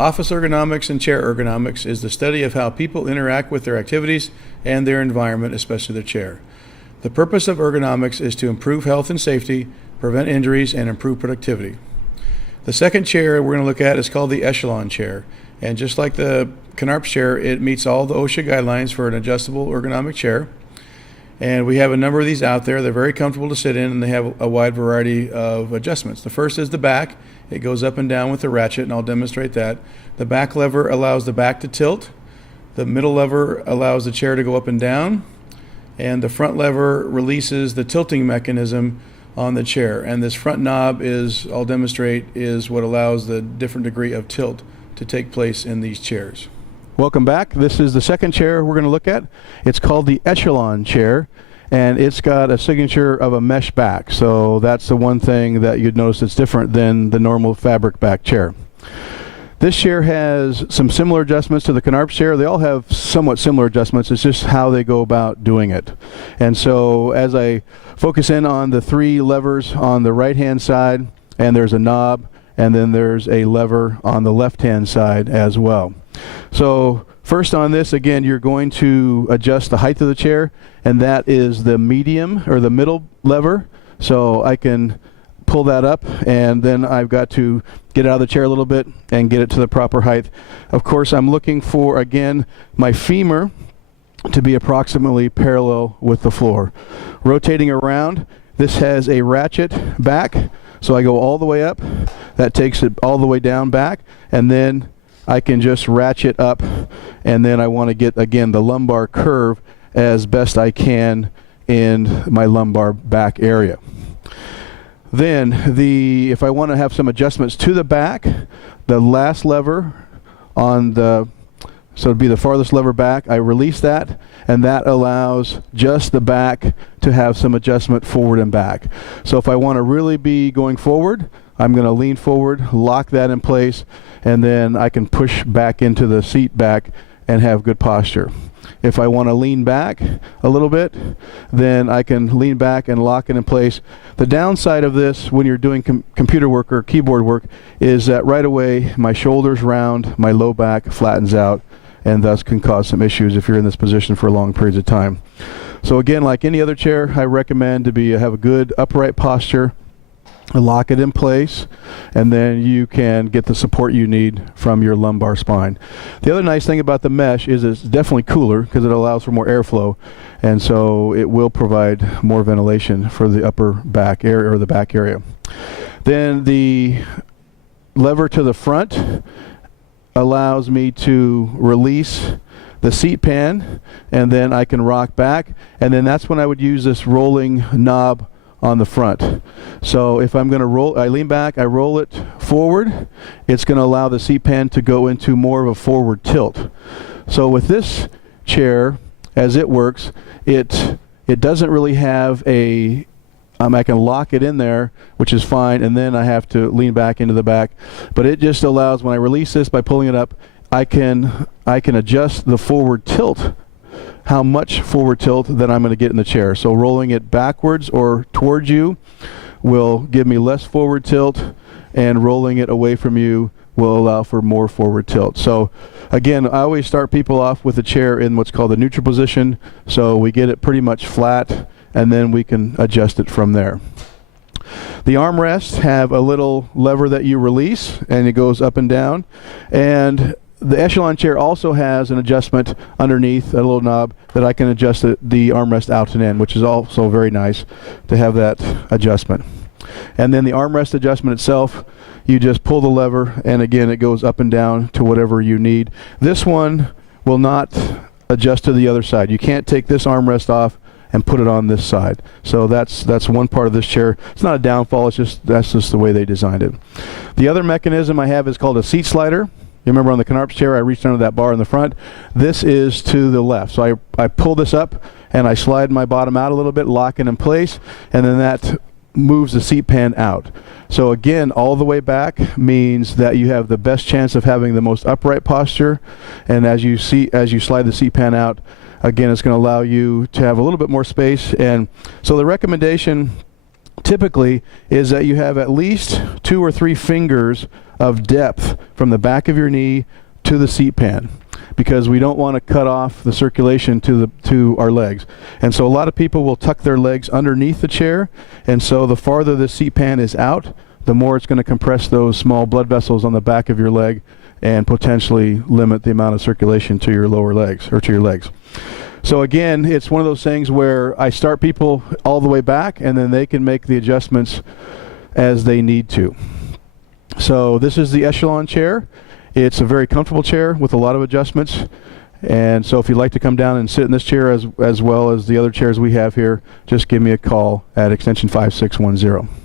Office ergonomics and chair ergonomics is the study of how people interact with their activities and their environment, especially their chair. The purpose of ergonomics is to improve health and safety, prevent injuries, and improve productivity. The second chair we're going to look at is called the Echelon Chair. And just like the Knarps chair, it meets all the OSHA guidelines for an adjustable ergonomic chair. And we have a number of these out there. They're very comfortable to sit in, and they have a wide variety of adjustments. The first is the back. It goes up and down with the ratchet, and I'll demonstrate that. The back lever allows the back to tilt. The middle lever allows the chair to go up and down. And the front lever releases the tilting mechanism on the chair. And this front knob I'll demonstrate, is what allows the different degree of tilt to take place in these chairs. Welcome back. This is the second chair we're going to look at. It's called the Echelon Chair, and it's got a signature of a mesh back. So that's the one thing that you'd notice that's different than the normal fabric back chair. This chair has some similar adjustments to the Knarps chair. They all have somewhat similar adjustments. It's just how they go about doing it. And so as I focus in on the three levers on the right-hand side, and there's a knob, and then there's a lever on the left-hand side as well. So first on this, again, you're going to adjust the height of the chair, and that is the medium or the middle lever. So I can pull that up, and then I've got to get out of the chair a little bit and get it to the proper height. Of course, I'm looking for, again, my femur to be approximately parallel with the floor. Rotating around, this has a ratchet back, so I go all the way up. That takes it all the way down back, and then I can just ratchet up, and then I want to get, again, the lumbar curve as best I can in my lumbar back area. Then if I want to have some adjustments to the back, the last lever on so it'd be the farthest lever back, I release that, and that allows just the back to have some adjustment forward and back. So if I want to really be going forward, I'm going to lean forward, lock that in place, and then I can push back into the seat back and have good posture. If I want to lean back a little bit, then I can lean back and lock it in place. The downside of this when you're doing computer work or keyboard work is that right away my shoulders round, my low back flattens out, and thus can cause some issues if you're in this position for long periods of time. So again, like any other chair, I recommend to have a good upright posture, lock it in place, and then you can get the support you need from your lumbar spine. The other nice thing about the mesh is it's definitely cooler because it allows for more airflow, and so it will provide more ventilation for the upper back area or the back area. Then the lever to the front allows me to release the seat pan, and then I can rock back, and then that's when I would use this rolling knob on the front. So if I'm going to roll, I lean back, I roll it forward, it's going to allow the seat pan to go into more of a forward tilt. So with this chair, as it works, it doesn't really have I can lock it in there, which is fine, and then I have to lean back into the back. But it just allows, when I release this by pulling it up, I can adjust the forward tilt, how much forward tilt that I'm going to get in the chair. So rolling it backwards or towards you will give me less forward tilt, and rolling it away from you will allow for more forward tilt. So again, I always start people off with the chair in what's called the neutral position, so we get it pretty much flat, and then we can adjust it from there. The armrests have a little lever that you release, and it goes up and down, and the Echelon chair also has an adjustment underneath, a little knob that I can adjust the armrest out and in, which is also very nice to have that adjustment. And then the armrest adjustment itself, you just pull the lever, and again it goes up and down to whatever you need. This one will not adjust to the other side. You can't take this armrest off and put it on this side. So that's one part of this chair. It's not a downfall, that's just the way they designed it. The other mechanism I have is called a seat slider. You remember on the Knarps chair, I reached under that bar in the front. This is to the left. So I pull this up, and I slide my bottom out a little bit, lock it in place, and then that moves the seat pan out. So again, all the way back means that you have the best chance of having the most upright posture, and as you slide the seat pan out, again, it's going to allow you to have a little bit more space. And so the recommendation typically is that you have at least 2 or 3 fingers of depth from the back of your knee to the seat pan, because we don't want to cut off the circulation to our legs. And so a lot of people will tuck their legs underneath the chair, and so the farther the seat pan is out, the more it's going to compress those small blood vessels on the back of your leg and potentially limit the amount of circulation to your lower legs, or to your legs. So again, it's one of those things where I start people all the way back, and then they can make the adjustments as they need to. So this is the Echelon chair. It's a very comfortable chair with a lot of adjustments. And so if you'd like to come down and sit in this chair as well as the other chairs we have here, just give me a call at extension 5610.